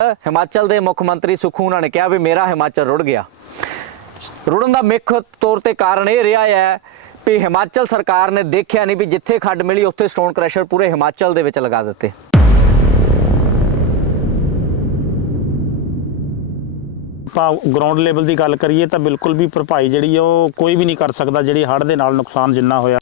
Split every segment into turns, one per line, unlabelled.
ਹਿਮਾਚਲ ਦੇ ਮੁੱਖ ਮੰਤਰੀ ਸੁਖੂ ਨੇ ਕਿਹਾ ਵੀ ਮੇਰਾ ਹਿਮਾਚਲ ਰੁੜ ਗਿਆ। ਰੁੜਨ ਦਾ ਮੁੱਖ ਤੌਰ ਤੇ ਕਾਰਨ ਇਹ ਰਿਹਾ ਹੈ ਵੀ ਹਿਮਾਚਲ ਸਰਕਾਰ ਨੇ ਦੇਖਿਆ ਨਹੀਂ ਵੀ ਜਿੱਥੇ ਖੱਡ ਮਿਲੀ ਉੱਥੇ ਸਟੋਨ ਕ੍ਰੈਸ਼ਰ ਪੂਰੇ ਹਿਮਾਚਲ ਦੇ ਵਿੱਚ ਲਗਾ ਦਿੱਤੇ।
ਆਪਾਂ ਗਰਾਊਂਡ ਲੈਵਲ ਦੀ ਗੱਲ ਕਰੀਏ ਤਾਂ ਬਿਲਕੁਲ ਵੀ ਭਰਪਾਈ ਜਿਹੜੀ ਆ ਉਹ ਕੋਈ ਵੀ ਨਹੀਂ ਕਰ ਸਕਦਾ, ਜਿਹੜੀ ਹੜ੍ਹ ਦੇ ਨਾਲ ਨੁਕਸਾਨ ਜਿੰਨਾ ਹੋਇਆ।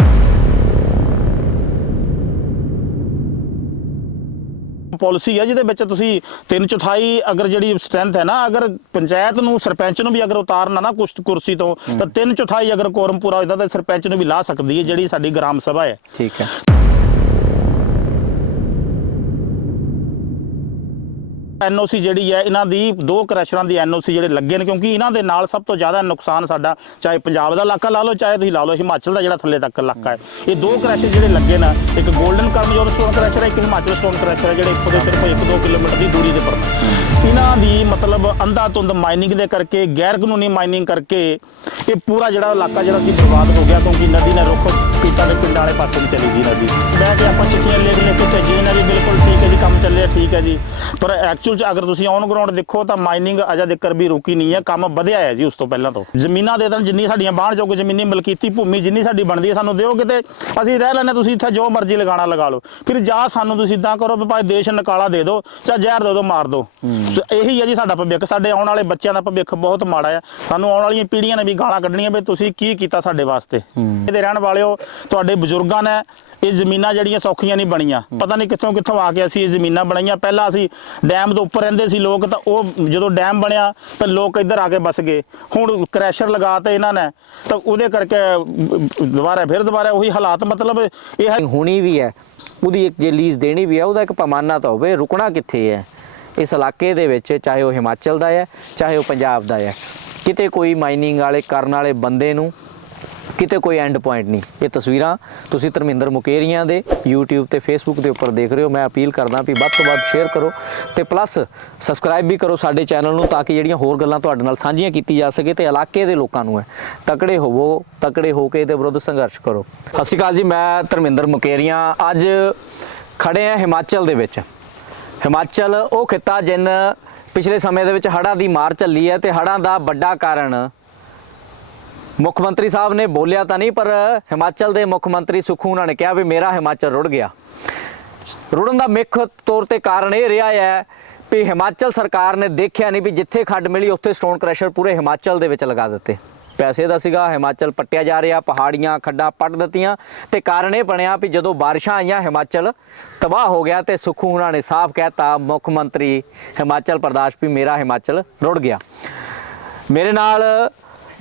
ਪਾਲਿਸੀ ਹੈ ਜਿਹਦੇ ਵਿੱਚ ਤੁਸੀਂ ਤਿੰਨ ਚੌਥਾਈ ਅਗਰ ਜਿਹੜੀ ਸਟਰੈਂਥ ਹੈ ਨਾ ਅਗਰ ਪੰਚਾਇਤ ਨੂੰ ਸਰਪੰਚ ਨੂੰ ਵੀ ਅਗਰ ਉਤਾਰਨਾ ਨਾ ਕੁਛ ਕੁਰਸੀ ਤੋਂ ਤਾਂ ਤਿੰਨ ਚੌਥਾਈ ਅਗਰ ਕੋਰਮ ਪੂਰਾ ਹੋ ਜਾਂਦਾ ਤਾਂ ਸਰਪੰਚ ਨੂੰ ਵੀ ਲਾ ਸਕਦੀ ਹੈ ਜਿਹੜੀ ਸਾਡੀ ਗ੍ਰਾਮ ਸਭਾ ਹੈ।
ਠੀਕ ਹੈ।
ਐਨਓਸੀ ਜਿਹੜੀ ਹੈ, ਇਹਨਾਂ ਦੀ ਦੋ ਕ੍ਰੈਸ਼ਰਾਂ ਦੀ ਐਨਓਸੀ ਜਿਹੜੇ ਲੱਗੇ ਨੇ, ਕਿਉਂਕਿ ਇਹਨਾਂ ਦੇ ਨਾਲ ਸਭ ਤੋਂ ਜ਼ਿਆਦਾ ਨੁਕਸਾਨ ਸਾਡਾ, ਚਾਹੇ ਪੰਜਾਬ ਦਾ ਇਲਾਕਾ ਲਾ ਲਓ, ਚਾਹੇ ਤੁਸੀਂ ਲਾ ਲਓ, ਹਿਮਾਚਲ ਦਾ ਜਿਹੜਾ ਥੱਲੇ ਤੱਕ ਇਲਾਕਾ ਹੈ। ਇਹ ਦੋ ਕ੍ਰੈਸ਼ਰ ਜਿਹੜੇ ਲੱਗੇ ਨਾ, ਇੱਕ 골ਡਨ ਕਰਮਜੋਤ ਸਟੋਨ ਕ੍ਰੈਸ਼ਰ ਹੈ, ਇੱਕ ਹਿਮਾਚਲ ਸਟੋਨ ਕ੍ਰੈਸ਼ਰ ਹੈ, ਜਿਹੜੇ ਇੱਥੋਂ ਦੇ ਸਿਰਫ 1-2 ਕਿਲੋਮੀਟਰ ਦੀ ਦੂਰੀ ਦੇ ਪਰ ਇਹਨਾਂ ਦੀ ਮਤਲਬ ਅੰਧਾਧੁੰਦ ਮਾਈਨਿੰਗ ਦੇ ਕਰਕੇ ਗੈਰ ਕਾਨੂੰਨੀ ਮਾਈਨਿੰਗ ਕਰਕੇ, ਇਹ ਪੂਰਾ ਜਿਹੜਾ ਇਲਾਕਾ ਜਿਹੜਾ ਸੀ ਬਰਬਾਦ ਹੋ ਗਿਆ, ਕਿਉਂਕਿ ਨਦੀ ਨੇ ਰੁੱਖ ਤੇ ਪਿੰਡਾਂ ਵਾਲੇ ਪਾਸੇ ਨੂੰ ਚਲੀ ਗਈ ਨਦੀ ਬਹਿ ਕੇ ਆਪਾਂ ਚਿੱਠੀਆਂ ਲਿਖ ਲਿਖ ਕੇ ਭੇਜੀ ਨੇ ਵੀ ਬਿਲਕੁਲ ਠੀਕ ਹੈ ਜੀ ਕੰਮ ਚੱਲਿਆ ਠੀਕ ਹੈ ਜੀ। ਪਰ ਐਕਚੁਅਲ ਚ ਅਗਰ ਤੁਸੀਂ ਔਨ ਗਰਾਊਂਡ ਦੇਖੋ ਤਾਂ ਮਾਈਨਿੰਗ ਅਜਾ ਦਿੱਕਰ ਵੀ ਰੁਕੀ ਨਹੀਂ ਹੈ ਕੰਮ ਵਧਿਆ ਹੈ ਜੀ ਉਸ ਤੋਂ ਪਹਿਲਾਂ ਤੋਂ। ਜ਼ਮੀਨਾਂ ਦੇ ਦੇਣ ਜਿੰਨੀ ਸਾਡੀਆਂ ਬਾਹਰ ਜੋਗ ਜ਼ਮੀਨੀ ਮਲਕੀਤੀ ਭੂਮੀ ਜਿੰਨੀ ਸਾਡੀ ਬਣਦੀ ਹੈ ਸਾਨੂੰ ਦਿਓ ਕਿਤੇ। ਅਸੀਂ ਰਹਿ ਲੈਣੇ ਤੁਸੀਂ ਇੱਥੇ ਜੋ ਮਰਜ਼ੀ ਲਗਾਣਾ ਲਗਾ ਲਓ। ਫਿਰ ਜਾਂ ਸਾਨੂੰ ਤੁਸੀਂ ਇਦਾਂ ਕਰੋ ਵੀ ਭਾਈ ਦੇਸ਼ ਨਕਾਲਾ ਦੇ ਦਿਓ ਚਾਹੇ ਜ਼ਹਿਰ ਦੇ ਦਿਓ ਮਾਰ ਦਿਓ ਇਹੀ ਹੈ ਜੀ ਸਾਡਾ ਭਵਿੱਖ। ਸਾਡੇ ਆਉਣ ਵਾਲੇ ਬੱਚਿਆਂ ਦਾ ਭਵਿੱਖ ਬਹੁਤ ਮਾੜਾ ਹੈ। ਸਾਨੂੰ ਆਉਣ ਵਾਲੀਆਂ ਪੀੜ੍ਹੀਆਂ ਨੇ ਵੀ ਗਾਲਾਂ ਕੱਢਣੀਆਂ ਵੀ ਤੁਸੀਂ ਕੀ ਕੀਤਾ ਸਾਡੇ ਵਾਸਤੇ। ਇਹਦੇ ਰਹਿਣ ਵਾਲਿਓ ਤੁਹਾਡੇ ਬਜ਼ੁਰਗਾਂ ਨੇ ਇਹ ਜ਼ਮੀਨਾਂ ਜਿਹੜੀਆਂ ਸੌਖੀਆਂ ਨਹੀਂ ਬਣੀਆਂ। ਪਤਾ ਨਹੀਂ ਕਿੱਥੋਂ ਕਿੱਥੋਂ ਆ ਕੇ ਅਸੀਂ ਇਹ ਜ਼ਮੀਨਾਂ ਬਣਾਈਆਂ। ਪਹਿਲਾਂ ਅਸੀਂ ਡੈਮ ਦੇ ਉੱਪਰ ਰਹਿੰਦੇ ਸੀ ਲੋਕ ਤਾਂ ਉਹ ਜਦੋਂ ਡੈਮ ਬਣਿਆ ਤਾਂ ਲੋਕ ਇੱਧਰ ਆ ਕੇ ਬਸ ਗਏ। ਹੁਣ ਕ੍ਰੈਸ਼ਰ ਲਗਾਤੇ ਇਹਨਾਂ ਨੇ ਤਾਂ ਉਹਦੇ ਕਰਕੇ ਦੁਬਾਰਾ ਫਿਰ ਦੁਬਾਰਾ ਉਹੀ ਹਾਲਾਤ ਮਤਲਬ ਇਹ
ਹੋਣੀ ਵੀ ਹੈ। ਉਹਦੀ ਇੱਕ ਜੇ ਲੀਜ਼ ਦੇਣੀ ਵੀ ਹੈ ਉਹਦਾ ਇੱਕ ਪੈਮਾਨਾ ਤਾਂ ਹੋਵੇ ਰੁਕਣਾ ਕਿੱਥੇ ਹੈ? ਇਸ ਇਲਾਕੇ ਦੇ ਵਿੱਚ ਚਾਹੇ ਉਹ ਹਿਮਾਚਲ ਦਾ ਹੈ ਚਾਹੇ ਉਹ ਪੰਜਾਬ ਦਾ ਹੈ। ਕਿਤੇ ਕੋਈ ਮਾਈਨਿੰਗ ਵਾਲੇ ਕਰਨ ਵਾਲੇ ਬੰਦੇ ਨੂੰ ਕਿਤੇ ਕੋਈ ਐਂਡ ਪੁਆਇੰਟ ਨਹੀਂ। ਇਹ ਤਸਵੀਰਾਂ ਤੁਸੀਂ ਧਰਮਿੰਦਰ ਮੁਕੇਰੀਆਂ ਦੇ YouTube ਤੇ Facebook ਦੇ ਉੱਪਰ ਦੇਖ ਰਹੇ ਹੋ। ਮੈਂ ਅਪੀਲ ਕਰਦਾ ਵੀ ਵੱਧ ਤੋਂ ਵੱਧ ਸ਼ੇਅਰ ਕਰੋ ਤੇ ਪਲੱਸ ਸਬਸਕ੍ਰਾਈਬ ਵੀ ਕਰੋ ਸਾਡੇ ਚੈਨਲ ਨੂੰ ਤਾਂ ਕਿ ਜਿਹੜੀਆਂ ਹੋਰ ਗੱਲਾਂ ਤੁਹਾਡੇ ਨਾਲ ਸਾਂਝੀਆਂ ਕੀਤੀ ਜਾ ਸਕੇ ਤੇ ਇਲਾਕੇ ਦੇ ਲੋਕਾਂ ਨੂੰ ਹੈ। ਤਕੜੇ ਹੋਵੋ, ਤਕੜੇ ਹੋ ਕੇ ਇਹਦੇ ਵਿਰੁੱਧ ਸੰਘਰਸ਼ ਕਰੋ। ਸਤਿ ਸ਼੍ਰੀ ਅਕਾਲ ਜੀ, ਮੈਂ ਧਰਮਿੰਦਰ ਮੁਕੇਰੀਆਂ। ਅੱਜ ਖੜੇ ਆ ਹਿਮਾਚਲ ਦੇ ਵਿੱਚ। ਹਿਮਾਚਲ, ਉਹ ਖਿੱਤਾ ਜਿਨ ਪਿਛਲੇ ਸਮੇਂ ਦੇ ਵਿੱਚ ਹੜ੍ਹਾਂ ਦੀ ਮਾਰ ਚੱਲੀ ਹੈ ਤੇ ਹੜ੍ਹਾਂ ਦਾ ਵੱਡਾ ਕਾਰਨ ਮੁੱਖ ਮੰਤਰੀ ਸਾਹਿਬ ਨੇ ਬੋਲਿਆ ਤਾਂ ਨਹੀਂ, ਪਰ ਹਿਮਾਚਲ ਦੇ ਮੁੱਖ ਮੰਤਰੀ ਸੁਖੂ ਨੇ ਕਿਹਾ ਵੀ ਮੇਰਾ ਹਿਮਾਚਲ ਰੁੜ ਗਿਆ। ਰੁੜਨ ਦਾ ਮੁੱਖ ਤੌਰ ਤੇ ਕਾਰਨ ਇਹ ਰਿਹਾ ਹੈ ਵੀ ਹਿਮਾਚਲ ਸਰਕਾਰ ਨੇ ਦੇਖਿਆ ਨਹੀਂ ਵੀ ਜਿੱਥੇ ਖੱਡ ਮਿਲੀ, ਉੱਥੇ ਸਟੋਨ ਕ੍ਰੈਸ਼ਰ ਪੂਰੇ ਹਿਮਾਚਲ ਦੇ ਵਿੱਚ ਲਗਾ ਦਿੱਤੇ। ਪੈਸੇ ਦਾ ਸੀਗਾ, ਹਿਮਾਚਲ ਪੱਟਿਆ ਜਾ ਰਿਹਾ, ਪਹਾੜੀਆਂ, ਖੱਡਾਂ ਪੱਟ ਦਿੱਤੀਆਂ ਤੇ ਕਾਰਨ ਇਹ ਬਣਿਆ ਵੀ ਜਦੋਂ ਬਾਰਿਸ਼ਾਂ ਆਈਆਂ, ਹਿਮਾਚਲ ਤਬਾਹ ਹੋ ਗਿਆ ਤੇ ਸੁਖੂ ਉਹਨਾਂ ਨੇ ਸਾਫ਼ ਕਹਿਤਾ ਮੁੱਖ ਮੰਤਰੀ ਹਿਮਾਚਲ ਪ੍ਰਦੇਸ਼ ਵੀ ਮੇਰਾ ਹਿਮਾਚਲ ਰੁੜ ਗਿਆ। ਮੇਰੇ ਨਾਲ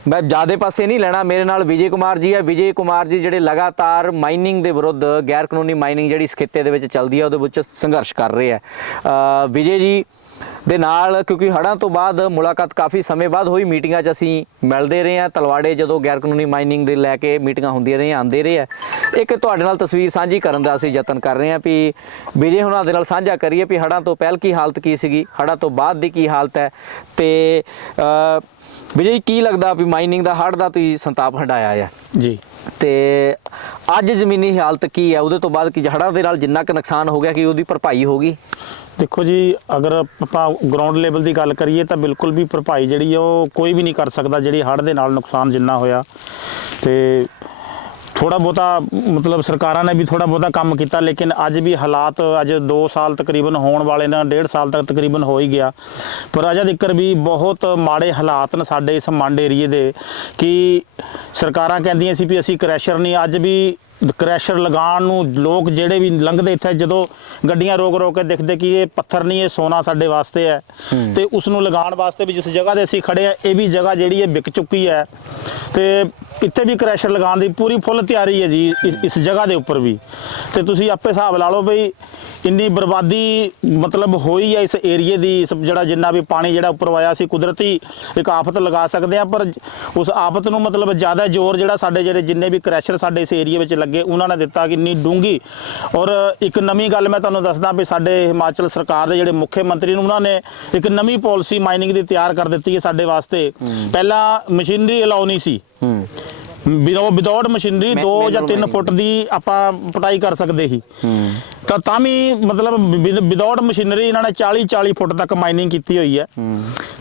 ਮੈਂ ਜਿਆਦੇ ਪਾਸੇ ਨਹੀਂ ਲੈਣਾ, ਮੇਰੇ ਨਾਲ ਵਿਜੇ ਕੁਮਾਰ ਜੀ ਹੈ। ਵਿਜੇ ਕੁਮਾਰ ਜੀ ਜਿਹੜੇ ਲਗਾਤਾਰ ਮਾਈਨਿੰਗ ਦੇ ਵਿਰੁੱਧ ਗੈਰ ਕਾਨੂੰਨੀ ਮਾਈਨਿੰਗ ਜਿਹੜੀ ਇਸ ਖਿੱਤੇ ਦੇ ਵਿੱਚ ਚੱਲਦੀ ਹੈ, ਉਹਦੇ ਵਿੱਚ ਸੰਘਰਸ਼ ਕਰ ਰਹੇ ਹੈ। ਵਿਜੇ ਜੀ ਦੇ ਨਾਲ, ਕਿਉਂਕਿ ਹੜ੍ਹਾਂ ਤੋਂ ਬਾਅਦ ਮੁਲਾਕਾਤ ਕਾਫੀ ਸਮੇਂ ਬਾਅਦ ਹੋਈ, ਮੀਟਿੰਗਾਂ 'ਚ ਅਸੀਂ ਮਿਲਦੇ ਰਹੇ ਹਾਂ। ਤਲਵਾੜੇ ਜਦੋਂ ਗੈਰ ਕਾਨੂੰਨੀ ਮਾਈਨਿੰਗ ਦੇ ਲੈ ਕੇ ਮੀਟਿੰਗਾਂ ਹੁੰਦੀਆਂ ਰਹੀਆਂ, ਆਉਂਦੇ ਰਹੇ ਆ ਇੱਕ ਤੁਹਾਡੇ ਨਾਲ ਤਸਵੀਰ ਸਾਂਝੀ ਕਰਨ ਦਾ ਅਸੀਂ ਯਤਨ ਕਰ ਰਹੇ ਹਾਂ ਵੀ ਵਿਜੇ ਹੁਣਾਂ ਦੇ ਨਾਲ ਸਾਂਝਾ ਕਰੀਏ ਵੀ ਹੜ੍ਹਾਂ ਤੋਂ ਪਹਿਲ ਕੀ ਹਾਲਤ ਕੀ ਸੀਗੀ, ਹੜ੍ਹਾਂ ਤੋਂ ਬਾਅਦ ਦੀ ਕੀ ਹਾਲਤ ਹੈ ਤੇ ਵਿਜੇ ਜੀ ਕੀ ਲੱਗਦਾ ਵੀ ਮਾਈਨਿੰਗ ਦਾ ਹੜ੍ਹ ਦਾ ਤੁਸੀਂ ਸੰਤਾਪ ਹਟਾਇਆ ਹੈ
ਜੀ।
ਤੇ ਅੱਜ ਜ਼ਮੀਨੀ ਹਾਲਤ ਕੀ ਹੈ ਉਹਦੇ ਤੋਂ ਬਾਅਦ ਕੀ ਹੜ੍ਹਾਂ ਦੇ ਨਾਲ ਜਿੰਨਾ ਕੁ ਨੁਕਸਾਨ ਹੋ ਗਿਆ ਕਿ ਉਹਦੀ ਭਰਪਾਈ ਹੋਗੀ
ਦੇਖੋ ਜੀ ਅਗਰ ਆਪਾਂ ਗਰਾਊਂਡ ਲੈਵਲ ਦੀ ਗੱਲ ਕਰੀਏ ਤਾਂ ਬਿਲਕੁਲ ਵੀ ਭਰਪਾਈ ਜਿਹੜੀ ਆ ਉਹ ਕੋਈ ਵੀ ਨਹੀਂ ਕਰ ਸਕਦਾ ਜਿਹੜੀ ਹੜ੍ਹ ਦੇ ਨਾਲ ਨੁਕਸਾਨ ਜਿੰਨਾ ਹੋਇਆ। ਤੇ ਥੋੜਾ ਬਹੁਤਾ, ਮਤਲਬ ਸਰਕਾਰਾਂ ਨੇ ਵੀ ਥੋੜਾ ਬਹੁਤਾ ਕੰਮ ਕੀਤਾ, ਲੇਕਿਨ ਅੱਜ ਵੀ ਹਾਲਾਤ ਅੱਜ 2 ਸਾਲ ਤਕਰੀਬਨ ਹੋਣ ਵਾਲੇ ਨੇ 1.5 ਸਾਲ ਤੱਕ ਤਕਰੀਬਨ ਹੋ ਹੀ ਗਿਆ। ਪਰ ਅਜਾ ਦਿੱਕਰ ਵੀ ਬਹੁਤ ਮਾੜੇ ਹਾਲਾਤ ਨੇ ਸਾਡੇ ਇਸ ਮੰਡ ਏਰੀਏ ਦੇ, ਕਿ ਸਰਕਾਰਾਂ ਕਹਿੰਦੀਆਂ ਸੀ ਵੀ ਅਸੀਂ ਕ੍ਰੈਸ਼ਰ ਨਹੀਂ, ਅੱਜ ਵੀ ਕ੍ਰੈਸ਼ਰ ਲਗਾਉਣ ਨੂੰ ਲੋਕ ਜਿਹੜੇ ਵੀ ਲੰਘਦੇ ਇੱਥੇ ਜਦੋਂ ਗੱਡੀਆਂ ਰੋਕ ਰੋਕ ਕੇ ਦਿਖਦੇ ਕਿ ਇਹ ਪੱਥਰ ਨਹੀਂ ਇਹ ਸੋਨਾ ਸਾਡੇ ਵਾਸਤੇ ਹੈ। ਤੇ ਉਸ ਨੂੰ ਲਗਾਉਣ ਵਾਸਤੇ ਵੀ ਜਿਸ ਜਗ੍ਹਾ ਤੇ ਅਸੀਂ ਖੜੇ ਆ ਇਹ ਵੀ ਜਗ੍ਹਾ ਜਿਹੜੀ ਹੈ ਵਿਕ ਚੁੱਕੀ ਹੈ। ਤੇ ਇੱਥੇ ਵੀ ਕ੍ਰੈਸ਼ਰ ਲਗਾਉਣ ਦੀ ਪੂਰੀ ਫੁੱਲ ਤਿਆਰੀ ਹੈ ਜੀ ਇਸ ਇਸ ਜਗ੍ਹਾ ਦੇ ਉੱਪਰ ਵੀ। ਤੇ ਤੁਸੀਂ ਆਪੇ ਹਿਸਾਬ ਲਾ ਲਓ ਬਈ ਇੰਨੀ ਬਰਬਾਦੀ ਮਤਲਬ ਹੋਈ ਹੈ ਇਸ ਏਰੀਏ ਦੀ ਇਸ ਜਿਹੜਾ ਜਿੰਨਾ ਵੀ ਪਾਣੀ ਜਿਹੜਾ ਉੱਪਰ ਆਇਆ ਸੀ ਕੁਦਰਤੀ ਇੱਕ ਆਫਤ ਲਗਾ ਸਕਦੇ ਆ ਪਰ ਉਸ ਆਫਤ ਨੂੰ ਮਤਲਬ ਜ਼ਿਆਦਾ ਜ਼ੋਰ ਜਿਹੜਾ ਸਾਡੇ ਜਿਹੜੇ ਜਿੰਨੇ ਵੀ ਕ੍ਰੈਸ਼ਰ ਸਾਡੇ ਇਸ ਏਰੀਏ ਵਿੱਚ ਲੱਗੇ ਉਹਨਾਂ ਨੇ ਦਿੱਤਾ ਕਿ ਇੰਨੀ ਡੂੰਗੀ ਔਰ ਇੱਕ ਨਵੀਂ ਗੱਲ ਮੈਂ ਤੁਹਾਨੂੰ ਦੱਸਦਾ ਵੀ ਸਾਡੇ ਹਿਮਾਚਲ ਸਰਕਾਰ ਦੇ ਜਿਹੜੇ ਮੁੱਖ ਮੰਤਰੀ ਨੂੰ ਉਹਨਾਂ ਨੇ ਇੱਕ ਨਵੀਂ ਪਾਲਿਸੀ ਮਾਈਨਿੰਗ ਦੀ ਤਿਆਰ ਕਰ ਦਿੱਤੀ ਹੈ ਸਾਡੇ ਵਾਸਤੇ। ਪਹਿਲਾਂ ਮਸ਼ੀਨਰੀ ਅਲਾਉ ਨਹੀਂ ਸੀ।
ਹੂੰ।
ਵਿਦਆਊਟ ਮਸ਼ੀਨਰੀ
ਮੈਂ-
2 ਜਾਂ
manual
3
mining
ਫੁੱਟ ਦੀ ਆਪਾਂ ਪਟਾਈ ਕਰ ਸਕਦੇ ਸੀ।
ਹੂੰ।
ਤਾਂ ਤਾਂ ਵੀ ਮਤਲਬ ਵਿਦਆਊਟ ਮਸ਼ੀਨਰੀ ਇਹਨਾਂ ਨੇ 40 40 ਫੁੱਟ ਤੱਕ ਮਾਈਨਿੰਗ ਕੀਤੀ ਹੋਈ ਹੈ।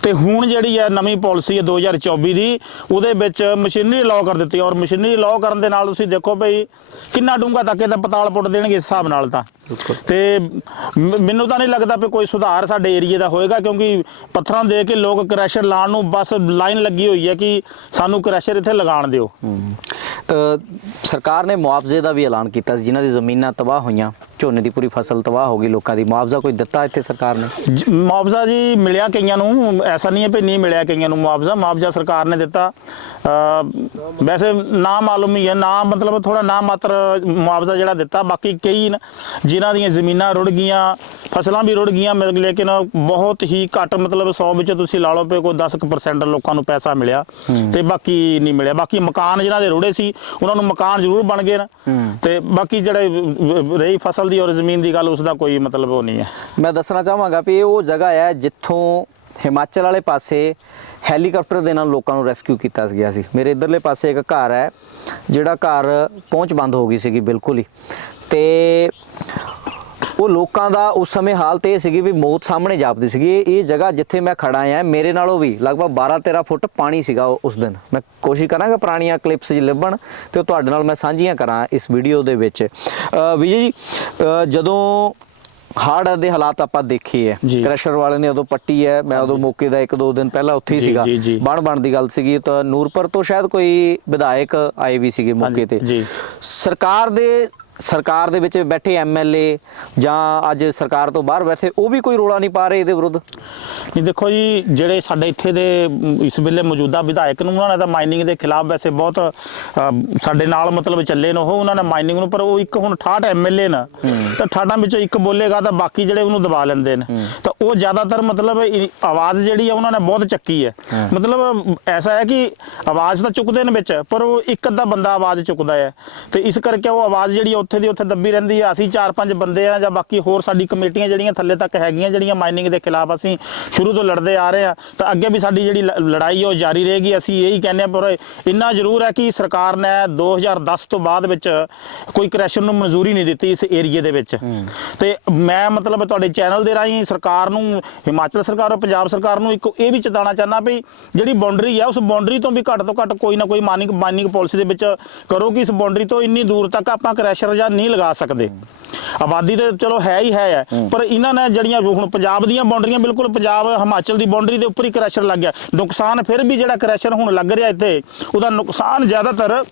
ਤੇ ਹੁਣ ਜਿਹੜੀ ਹੈ ਨਵੀਂ ਪਾਲਿਸੀ ਹੈ 2024 ਦੀ ਉਹਦੇ ਵਿੱਚ ਮਸ਼ੀਨਰੀ ਲਾਅ ਕਰ ਦਿੱਤੀ ਔਰ ਮਸ਼ੀਨਰੀ ਲਾਅ ਕਰਨ ਦੇ ਨਾਲ ਤੁਸੀਂ ਦੇਖੋ ਭਈ ਕਿੰਨਾ ਡੂੰਘਾ ਤੱਕ ਇਹਦਾ ਪਤਾਲ ਪੁੱਟ ਦੇਣਗੇ ਇਸ ਹਿਸਾਬ ਨਾਲ ਤਾਂ। ਤੇ ਮੈਨੂੰ ਤਾਂ ਨਹੀਂ ਲੱਗਦਾ ਵੀ ਕੋਈ ਸੁਧਾਰ ਸਾਡੇ ਏਰੀਏ ਦਾ ਹੋਏਗਾ ਕਿਉਂਕਿ ਪੱਥਰਾਂ ਦੇ ਕੇ ਲੋਕ ਕ੍ਰੈਸ਼ਰ ਲਾਉਣ ਨੂੰ ਬਸ ਲਾਈਨ ਲੱਗੀ ਹੋਈ ਹੈ ਕਿ ਸਾਨੂੰ ਕ੍ਰੈਸ਼ਰ ਇੱਥੇ ਲਗਾਉਣ ਦਿਓ।
ਸਰਕਾਰ ਨੇ ਮੁਆਵਜ਼ੇ ਦਾ ਵੀ ਐਲਾਨ ਕੀਤਾ ਸੀ ਜਿਨ੍ਹਾਂ ਦੀ ਜ਼ਮੀਨਾਂ ਤਬਾਹ ਹੋਈਆਂ। ਝੋਨੇ ਦੀ ਪੂਰੀ ਫਸਲ ਤਬਾਹ ਹੋ ਗਈ ਲੋਕਾਂ ਦੀ। ਮੁਆਵਜ਼ਾ ਕੋਈ ਦਿੱਤਾ ਇੱਥੇ ਸਰਕਾਰ ਨੇ?
ਜ- ਮੁਆਵਜ਼ਾ ਜੀ ਮਿਲਿਆ ਕਈਆਂ ਨੂੰ ਐਸਾ ਨਹੀਂ ਹੈ ਵੀ ਨਹੀਂ ਮਿਲਿਆ ਕਈਆਂ ਨੂੰ ਮੁਆਵਜ਼ਾ। ਮੁਆਵਜ਼ਾ ਸਰਕਾਰ ਨੇ ਦਿੱਤਾ। ਅ, ਵੈਸੇ ਨਾ ਮਾਲੂਮ ਹੀ ਹੈ ਨਾ ਮਤਲਬ ਥੋੜਾ ਨਾ ਮਾਤਰ ਮੁਆਵਜ਼ਾ ਜਿਹੜਾ ਦਿੱਤਾ। ਬਾਕੀ ਕਈ ਨ- ਜਿਨ੍ਹਾਂ ਦੀਆਂ ਜ਼ਮੀਨਾਂ ਰੁੜ ਗਈਆਂ ਫਸਲਾਂ ਵੀ ਰੁੜ ਗਈਆਂ ਮਤਲਬ ਲੇਕਿਨ ਬਹੁਤ ਹੀ ਘੱਟ ਮਤਲਬ 100 ਵਿੱਚ ਤੁਸੀਂ ਲਾ ਲਓ ਪਏ ਕੋਈ 10% ਲੋਕਾਂ ਨੂੰ ਪੈਸਾ ਮਿਲਿਆ ਤੇ ਬਾਕੀ ਨਹੀਂ ਮਿਲਿਆ। ਬਾਕੀ ਮਕਾਨ ਜਿਨ੍ਹਾਂ ਦੇ ਰੁੜੇ ਸੀ ਉਹਨਾਂ ਨੂੰ ਮਕਾਨ ਜ਼ਰੂਰ ਬਣ ਗਏ ਨਾ। ਤੇ ਬਾਕੀ ਜਿਹੜੇ ਰਹੀ ਫਸਲ ਦੀ ਔਰ ਜ਼ਮੀਨ ਦੀ ਗੱਲ, ਉਸ ਦਾ ਕੋਈ ਮਤਲਬ ਉਹ ਨਹੀਂ ਹੈ।
ਮੈਂ ਦੱਸਣਾ ਚਾਹਾਂਗਾ ਵੀ ਇਹ ਉਹ ਜਗ੍ਹਾ ਹੈ ਜਿੱਥੋਂ ਹਿਮਾਚਲ ਵਾਲੇ ਪਾਸੇ ਹੈਲੀਕਾਪਟਰ ਦੇ ਨਾਲ ਲੋਕਾਂ ਨੂੰ ਰੈਸਕਿਊ ਕੀਤਾ ਗਿਆ ਸੀ। ਮੇਰੇ ਇਧਰਲੇ ਪਾਸੇ ਇੱਕ ਘਰ ਹੈ, ਜਿਹੜਾ ਘਰ ਪਹੁੰਚ ਬੰਦ ਹੋ ਗਈ ਸੀਗੀ, ਬਿਲਕੁਲ ਹੀ। ਤੇ ਉਹ ਲੋਕਾਂ ਦਾ ਉਸ ਸਮੇਂ ਹਾਲਤ ਇਹ ਸੀਗੀ ਵੀ ਮੌਤ ਸਾਹਮਣੇ ਜਾਪਦੀ ਸੀਗੀ ਇਹ- ਜਗ੍ਹਾ ਜਿੱਥੇ ਮੈਂ ਖੜਾ ਆ ਮੇਰੇ ਨਾਲੋਂ ਵੀ ਲਗਭਗ 12 13 ਫੁੱਟ ਪਾਣੀ ਸੀਗਾ ਉਸ ਦਿਨ ਮੈਂ ਕੋਸ਼ਿਸ਼ ਕਰਾਂਗਾ ਪੁਰਾਣੀਆਂ ਕਲਿੱਪਸ ਜੀ ਲੱਭਣ ਤੇ ਉਹ ਤੁਹਾਡੇ ਨਾਲ ਮੈਂ ਸਾਂਝੀਆਂ ਕਰਾਂ ਇਸ ਵੀਡੀਓ ਦੇ ਵਿੱਚ ਵਿਜੇ ਜੀ ਜਦੋਂ ਹਾਰਡ ਦੇ ਹਾਲਾਤ ਆਪਾਂ ਦੇਖੇ ਹੈ। ਕ੍ਰੈਸ਼ਰ ਵਾਲੇ ਨੇ ਉਦੋਂ ਪੱਟੀ ਹੈ ਮੈਂ ਉਦੋਂ ਮੌਕੇ ਦਾ ਇੱਕ ਦੋ ਦਿਨ ਪਹਿਲਾਂ ਉੱਥੇ ਹੀ ਸੀਗਾ। ਬਣ ਬਣ ਦੀ ਗੱਲ ਸੀਗੀ ਤਾਂ ਨੂਰਪੁਰ ਤੋਂ ਸ਼ਾਇਦ ਕੋਈ ਵਿਧਾਇਕ ਆਏ ਵੀ ਸੀਗੇ ਮੌਕੇ ਤੇ। ਸਰਕਾਰ ਦੇ ਸਰਕਾਰ ਦੇ ਵਿੱਚ ਬੈਠੇ ਐਮਐਲਏ ਜਾਂ ਅੱਜ ਸਰਕਾਰ ਤੋਂ ਬਾਹਰ ਬੈਠੇ ਉਹ ਵੀ ਕੋਈ ਰੋਲਾ ਨਹੀਂ ਪਾ ਰਹੇ ਇਹਦੇ ਵਿਰੁੱਧ?
ਨਹੀਂ ਦੇਖੋ ਜੀ ਜਿਹੜੇ ਸਾਡੇ ਇੱਥੇ ਦੇ ਇਸ ਵੇਲੇ ਮੌਜੂਦਾ ਵਿਧਾਇਕ ਨੂੰ ਉਹਨਾਂ ਨੇ ਤਾਂ ਮਾਈਨਿੰਗ ਦੇ ਖਿਲਾਫ ਵੈਸੇ ਬਹੁਤ ਅ, ਸਾਡੇ ਨਾਲ ਮਤਲਬ ਚੱਲੇ ਨੇ ਉਹ ਉਹਨਾਂ ਨੇ ਮਾਈਨਿੰਗ ਨੂੰ ਪਰ ਉਹ ਇੱਕ ਹੁਣ 68 ਐਮਐਲਏ ਨਾ ਤਾਂ 68 ਵਿੱਚੋਂ ਇੱਕ ਬੋਲੇਗਾ ਤਾਂ ਬਾਕੀ ਜਿਹੜੇ ਉਹਨੂੰ ਦਬਾ ਲੈਂਦੇ ਨੇ। ਤਾਂ ਉਹ ਜ਼ਿਆਦਾਤਰ ਮਤਲਬ ਇਹ ਆਵਾਜ਼ ਜਿਹੜੀ ਆ ਉਹਨਾਂ ਨੇ ਬਹੁਤ ਚੱਕੀ ਹੈ। ਮਤਲਬ ਐਸਾ ਹੈ ਕਿ ਆਵਾਜ਼ ਤਾਂ ਚੁੱਕਦੇ ਨੇ ਵਿੱਚ ਪਰ ਉਹ ਇੱਕ ਅੱਧਾ ਬੰਦਾ ਆਵਾਜ਼ ਚੁੱਕਦਾ ਹੈ। ਤੇ ਇਸ ਕਰਕੇ ਉਹ ਆਵਾਜ਼ ਜਿਹੜੀ ਆ ਉੱਥੇ ਦੀ ਉੱਥੇ ਦੱਬੀ ਰਹਿੰਦੀ ਆ। ਅਸੀਂ ਚਾਰ ਪੰਜ ਬੰਦੇ ਆ ਜਾਂ ਬਾਕੀ ਹੋਰ ਸਾਡੀ ਕਮੇਟੀਆਂ ਜਿਹੜੀਆਂ ਥੱਲੇ ਤੱਕ ਹੈਗੀਆਂ ਜਿਹੜੀਆਂ ਮਾਈਨਿੰਗ ਦੇ ਖਿਲਾਫ ਅਸੀਂ ਸ਼ੁਰੂ ਤੋਂ ਲੜਦੇ ਆ ਰਹੇ ਆ। ਤਾਂ ਅੱਗੇ ਵੀ ਸਾਡੀ ਜਿਹੜੀ ਲੜਾਈ ਉਹ ਜਾਰੀ ਰਹੇਗੀ। ਅਸੀਂ ਇਹੀ ਕਹਿੰਦੇ ਆ ਪਰ ਇੰਨਾ ਜ਼ਰੂਰ ਹੈ ਕਿ ਸਰਕਾਰ ਨੇ 2010 ਤੋਂ ਬਾਅਦ ਵਿੱਚ ਕੋਈ ਕ੍ਰੈਸ਼ਨ ਨੂੰ ਮਨਜ਼ੂਰੀ ਨਹੀਂ ਦਿੱਤੀ ਇਸ ਏਰੀਏ ਦੇ ਵਿੱਚ। ਤੇ ਮੈਂ ਮਤਲਬ ਤੁਹਾਡੇ ਚੈਨਲ ਦੇ ਰਾਹੀਂ ਸਰਕਾਰ ਨੂੰ ਹਿਮਾਚਲ ਸਰਕਾਰ ਔਰ ਪੰਜਾਬ ਸਰਕਾਰ ਨੂੰ ਇੱਕ ਇਹ ਵੀ ਚੇਤਾਉਣਾ ਚਾਹੁੰਦਾ ਵੀ ਜਿਹੜੀ ਬਾਉਂਡਰੀ ਹੈ ਉਸ ਬਾਉਂਡਰੀ ਤੋਂ ਵੀ ਘੱਟ ਤੋਂ ਘੱਟ ਕੋਈ ਨਾ ਕੋਈ ਮਾਈਨਿੰਗ ਮਾਈਨਿੰਗ ਪਾਲਿਸੀ ਦੇ ਵਿੱਚ ਕਰੋ ਕਿ ਇਸ ਬਾਉਂਡਰੀ ਤੋਂ ਇੰਨੀ ਦੂਰ ਤੱਕ ਆਪਾਂ ਕ੍ਰੈਸ਼ਰ ਜਾਂ ਨਹੀਂ ਲਗਾ ਸਕਦੇ। ਆਬਾਦੀ ਤੇ ਚਲੋ ਹੈ ਹੀ ਹੈ। ਪਰ ਇਹਨਾਂ ਨੇ ਜਿਹੜੀਆਂ ਹੁਣ ਪੰਜਾਬ ਦੀਆਂ ਬਾਉਂਡਰੀਆਂ ਬਿਲਕੁਲ ਪੰਜਾਬ, ਹਿਮਾਚਲ ਦੀ ਬਾਉਂਡਰੀ ਦੇ ਉੱਪਰ ਹੀ ਕ੍ਰੈਸ਼ਰ ਲੱਗ ਗਿਆ। ਨੁਕਸਾਨ ਫਿਰ ਵੀ ਜਿਹੜਾ ਕ੍ਰੈਸ਼ਰ ਹੁਣ ਲੱਗ ਰਿਹਾ ਇੱਥੇ, ਉਹਦਾ ਨੁਕਸਾਨ ਜ਼ਿਆਦਾਤਰ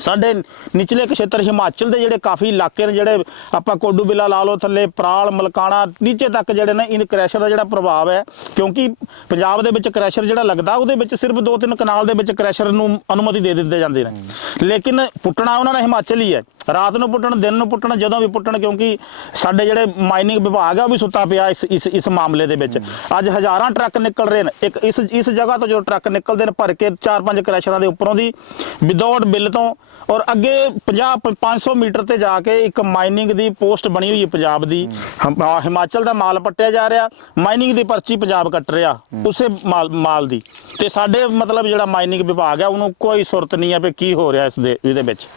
ਸਾਡੇ ਨਿਚਲੇ ਖੇਤਰ ਹਿਮਾਚਲ ਦੇ ਜਿਹੜੇ ਕਾਫੀ ਇਲਾਕੇ ਨੇ, ਜਿਹੜੇ ਆਪਾਂ ਕੋਡੂ ਬਿੱਲਾ ਲਾ ਲਓ, ਥੱਲੇ ਪ੍ਰਾਲ, ਮਲਕਾਣਾ, ਨੀਚੇ ਤੱਕ ਜਿਹੜੇ ਨੇ ਇਨ ਕ੍ਰੈਸ਼ਰ ਦਾ ਜਿਹੜਾ ਪ੍ਰਭਾਵ ਹੈ। ਕਿਉਂਕਿ ਪੰਜਾਬ ਦੇ ਵਿੱਚ ਕ੍ਰੈਸ਼ਰ ਜਿਹੜਾ ਲੱਗਦਾ, ਉਹਦੇ ਵਿੱਚ ਸਿਰਫ ਦੋ ਤਿੰਨ ਕਨਾਲ ਦੇ ਵਿੱਚ ਕ੍ਰੈਸ਼ਰ ਨੂੰ ਅਨੁਮਤੀ ਦੇ ਦਿੱਤੇ ਜਾਂਦੇ ਨੇ। ਲੇਕਿਨ ਪੁੱਟਣਾ ਉਹਨਾਂ ਨੇ ਹਿਮਾਚਲ ਹੀ ਹੈ। ਰਾਤ ਨੂੰ ਪੁੱਟਣ, ਦਿਨ ਨੂੰ ਪੁੱਟਣ, ਜਦੋਂ ਵੀ ਪੁੱਟਣ, ਕਿਉਂਕਿ ਸਾਡੇ ਜਿਹੜੇ ਮਾਈਨਿੰਗ ਵਿਭਾਗ ਆ ਉਹ ਵੀ ਸੁੱਤਾ ਪਿਆ ਇਸ ਇਸ ਇਸ ਮਾਮਲੇ ਦੇ ਵਿੱਚ। ਅੱਜ ਹਜ਼ਾਰਾਂ ਟਰੱਕ ਨਿਕਲ ਰਹੇ ਨੇ। ਇੱਕ, ਇਸ ਇਸ ਜਗ੍ਹਾ ਤੋਂ ਜੋ ਟਰੱਕ ਨਿਕਲਦੇ ਨੇ, ਭਰ ਕੇ ਚਾਰ ਪੰਜ ਕ੍ਰੈਸ਼ਰਾਂ ਦੇ ਉੱਪਰੋਂ ਦੀ ਵਿਦਆਊਟ ਬਿੱਲ ਤੋਂ, ਔਰ ਅੱਗੇ 50 500 ਮੀਟਰ ਤੇ ਜਾ ਕੇ ਇੱਕ ਮਾਈਨਿੰਗ ਦੀ ਪੋਸਟ ਬਣੀ ਹੋਈ ਹੈ ਪੰਜਾਬ ਦੀ। ਹਮ- ਹਿਮਾਚਲ ਦਾ ਮਾਲ ਪੱਟਿਆ ਜਾ ਰਿਹਾ ਮਾਈਨਿੰਗ ਦੀ ਪਰਚੀ ਪੰਜਾਬ ਕੱਟ ਰਿਹਾ, ਉਸੇ ਮਾਲ ਮਾਲ ਦੀ। ਤੇ ਸਾਡੇ ਮਤਲਬ ਜਿਹੜਾ ਮਾਈਨਿੰਗ ਵਿਭਾਗ ਹੈ ਉਹਨੂੰ ਕੋਈ ਸੁਰਤ ਨਹੀਂ ਹੈ ਵੀ ਕੀ ਹੋ ਰਿਹਾ ਇਸ ਦੇ, ਇਹਦੇ ਵਿੱਚ।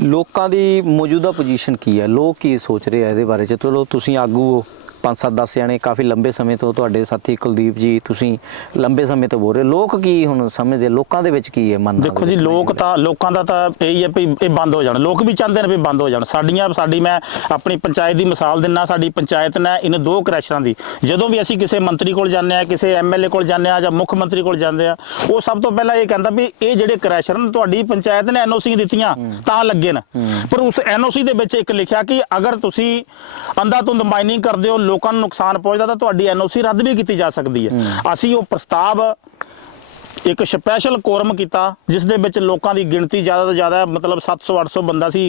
ਲੋਕਾਂ ਦੀ ਮੌਜੂਦਾ ਪੋਜੀਸ਼ਨ ਕੀ ਹੈ? ਲੋਕ ਕੀ ਸੋਚ ਰਹੇ ਆ ਇਹਦੇ ਬਾਰੇ? ਚ ਚਲੋ ਤੁਸੀਂ ਆਗੂ ਹੋ। 5-7 10 ਜਣੇ ਕਾਫੀ ਲੰਬੇ ਸਮੇਂ ਤੋਂ ਤੁਹਾਡੇ ਸਾਥੀ ਕੁਲਦੀਪ ਜੀ ਤੁਸੀਂ ਲੰਬੇ ਸਮੇਂ ਤੋਂ ਬੋਲ ਰਹੇ ਹੋ। ਲੋਕ ਕੀ ਹੁਣ ਸਮਝਦੇ ਲੋਕਾਂ ਦੇ ਵਿੱਚ ਕੀ ਹੈ ਮਨ
ਦੇਖੋ ਜੀ ਲੋਕ ਤਾਂ ਲੋਕਾਂ ਦਾ ਤਾਂ ਇਹੀ ਹੈ ਵੀ ਇਹ ਬੰਦ ਹੋ ਜਾਣ। ਲੋਕ ਵੀ ਚਾਹੁੰਦੇ ਨੇ ਵੀ ਬੰਦ ਹੋ ਜਾਣ। ਸਾਡੀਆਂ ਸਾਡੀ ਮੈਂ ਆਪਣੀ ਪੰਚਾਇਤ ਦੀ ਮਿਸਾਲ ਦਿੰਨਾ ਸਾਡੀ ਪੰਚਾਇਤ ਨੇ ਇਹਨਾਂ ਦੋ ਕ੍ਰੈਸ਼ਰਾਂ ਦੀ। ਜਦੋਂ ਵੀ ਅਸੀਂ ਕਿਸੇ ਮੰਤਰੀ ਕੋਲ ਜਾਂਦੇ ਆ ਕਿਸੇ ਐਮਐਲਏ ਕੋਲ ਜਾਂਦੇ ਆ ਜਾਂ ਮੁੱਖ ਮੰਤਰੀ ਕੋਲ ਜਾਂਦੇ ਆ ਉਹ ਸਭ ਤੋਂ ਪਹਿਲਾਂ ਇਹ ਕਹਿੰਦਾ ਵੀ ਇਹ ਜਿਹੜੇ ਕ੍ਰੈਸ਼ਰ ਨੇ ਤੁਹਾਡੀ ਪੰਚਾਇਤ ਨੇ ਐਨਓਸੀ ਦਿੱਤੀਆਂ ਤਾਂ ਲੱਗੇ ਨੇ। ਪਰ ਉਸ ਐਨਓਸੀ ਦੇ ਵਿੱਚ ਇੱਕ ਲਿਖਿਆ ਕਿ ਅਗਰ ਤੁਸੀਂ ਅੰਧਾਧੁੰਦ ਮਾਈਨਿੰਗ ਕਰਦੇ ਹੋ ਲੋਕਾਂ ਨੂੰ ਨੁਕਸਾਨ ਪਹੁੰਚਦਾ ਤਾਂ ਤੁਹਾਡੀ ਐਨਓਸੀ ਰੱਦ ਵੀ ਕੀਤੀ ਜਾ ਸਕਦੀ ਹੈ। ਅਸੀਂ ਉਹ ਪ੍ਰਸਤਾਵ ਇੱਕ ਸਪੈਸ਼ਲ ਕੋਰਮ ਕੀਤਾ ਜਿਸ ਦੇ ਵਿੱਚ ਲੋਕਾਂ ਦੀ ਗਿਣਤੀ ਜ਼ਿਆਦਾ ਤੋਂ ਜ਼ਿਆਦਾ ਮਤਲਬ 700 800 ਬੰਦਾ ਸੀ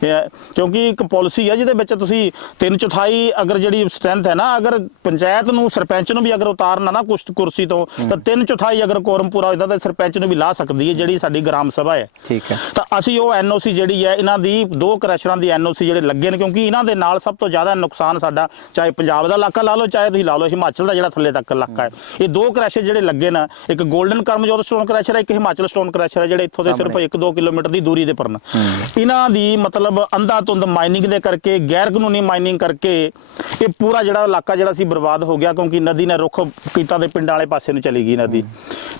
ਕਿਉਂਕਿ ਇੱਕ ਪਾਲਿਸੀ ਹੈ ਜਿਹਦੇ ਵਿੱਚ ਤੁਸੀਂ ਤਿੰਨ ਚੌਥਾਈ ਅਗਰ ਜਿਹੜੀ ਸਟਰੈਂਥ ਹੈ ਨਾ ਅਗਰ ਪੰਚਾਇਤ ਨੂੰ ਸਰਪੰਚ ਨੂੰ ਵੀ ਅਗਰ ਉਤਾਰਨਾ ਨਾ ਕੁਛ ਕੁਰਸੀ ਤੋਂ ਤਾਂ ਤਿੰਨ ਚੌਥਾਈ ਅਗਰ ਕੋਰਮ ਪੂਰਾ ਹੋ ਜਾਂਦਾ ਤਾਂ ਸਰਪੰਚ ਨੂੰ ਵੀ ਲਾ ਸਕਦੀ ਹੈ ਜਿਹੜੀ ਸਾਡੀ ਗ੍ਰਾਮ ਸਭਾ ਹੈ।
ਠੀਕ ਹੈ।
ਤਾਂ ਅਸੀਂ ਉਹ ਐਨਓਸੀ ਜਿਹੜੀ ਹੈ ਇਹਨਾਂ ਦੀ ਦੋ ਕ੍ਰੈਸ਼ਰਾਂ ਦੀ ਐਨਓਸੀ ਜਿਹੜੇ ਲੱਗੇ ਨੇ ਕਿਉਂਕਿ ਇਹਨਾਂ ਦੇ ਨਾਲ ਸਭ ਤੋਂ ਜ਼ਿਆਦਾ ਨੁਕਸਾਨ ਸਾਡਾ ਚਾਹੇ ਪੰਜਾਬ ਦਾ ਇਲਾਕਾ ਲਾ ਲਓ ਚਾਹੇ ਤੁਸੀਂ ਲਾ ਲਓ ਹਿਮਾਚਲ ਦਾ ਜਿਹੜਾ ਥੱਲੇ ਤੱਕ ਇਲਾਕਾ ਹੈ। ਇਹ ਦੋ ਕ੍ਰੈਸ਼ਰ ਜਿਹੜੇ ਲੱਗੇ ਨੇ ਇੱਕ 골ਡਨ ਕਰਮਜੋਤ ਸਟੋਨ ਕ੍ਰੈਸ਼ਰ ਹੈ ਇੱਕ ਹਿਮਾਚਲ ਸਟੋਨ ਕ੍ਰੈਸ਼ਰ ਹੈ ਜਿਹੜੇ ਇੱਥੋਂ ਦੇ ਸਿਰਫ 1-2 ਕਿਲੋਮੀਟਰ ਦੀ ਦੂਰੀ ਦੇ ਪਰਨ। ਇਹਨਾਂ ਦੀ ਮਤਲਬ ਅੰਧਾਧੁੰਦ ਮਾਈਨਿੰਗ ਦੇ ਕਰਕੇ ਗੈਰ ਕਾਨੂੰਨੀ ਮਾਈਨਿੰਗ ਕਰਕੇ ਇਹ ਪੂਰਾ ਜਿਹੜਾ ਇਲਾਕਾ ਜਿਹੜਾ ਸੀ ਬਰਬਾਦ ਹੋ ਗਿਆ ਕਿਉਂਕਿ ਨਦੀ ਨੇ ਰੁੱਖ ਕੀਤਾ ਦੇ ਪਿੰਡਾਂ ਵਾਲੇ ਪਾਸੇ ਨੂੰ ਚਲੀ ਗਈ ਨਦੀ।